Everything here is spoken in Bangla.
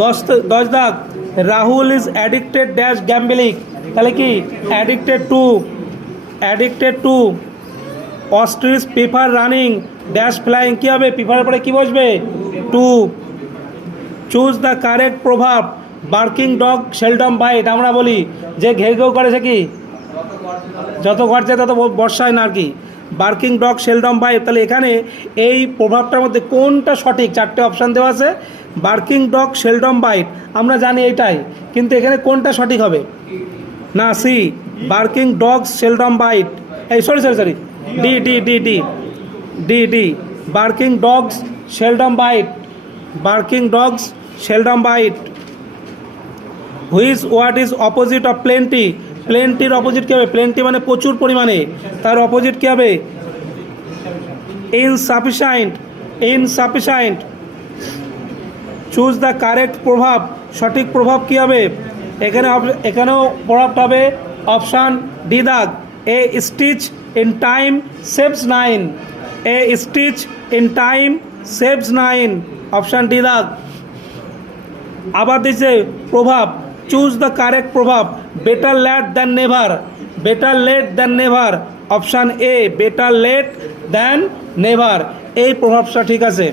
দশ দাগ Rahul is addicted dash gambling, তাহলে কি addicted to ostrich prefer running dash flying, কী হবে প্রিফারের পরে কী বসবে to. Choose the correct proverb barking dog seldom bite, আমরা বলি যে ঘেউ ঘেউ করে সে কি যত গড়ছে তত বর্ষায় না আর কি। বার্কিং ডগ সেলডম বাইট, তাহলে এখানে এই প্রভাবটার মধ্যে কোনটা সঠিক, চারটে অপশান দেওয়া আছে। বার্কিং ডগ সেলডম বাইট আমরা জানি এইটাই, কিন্তু এখানে কোনটা সঠিক হবে না C barking dog seldom bite, এই sorry D D D D D D barking dogs seldom bite. Which word is opposite of plenty, প্লেন্টির অপোজিট কী হবে, প্লেন্টি মানে প্রচুর পরিমাণে, তার অপোজিট কী হবে ইনসাফিসায়েন্ট। চুজ দ্য কারেক্ট প্রভাব, সঠিক প্রভাব কী হবে এখানেও প্রভাবটা হবে অপশান ডি দাগ a stitch in time saves nine, option D দাগ। আবার দিচ্ছে প্রভাব, চুজ দ্য কারেক্ট প্রভাব better late than never, option A better late than never, এই প্রভাবটা ঠিক আছে।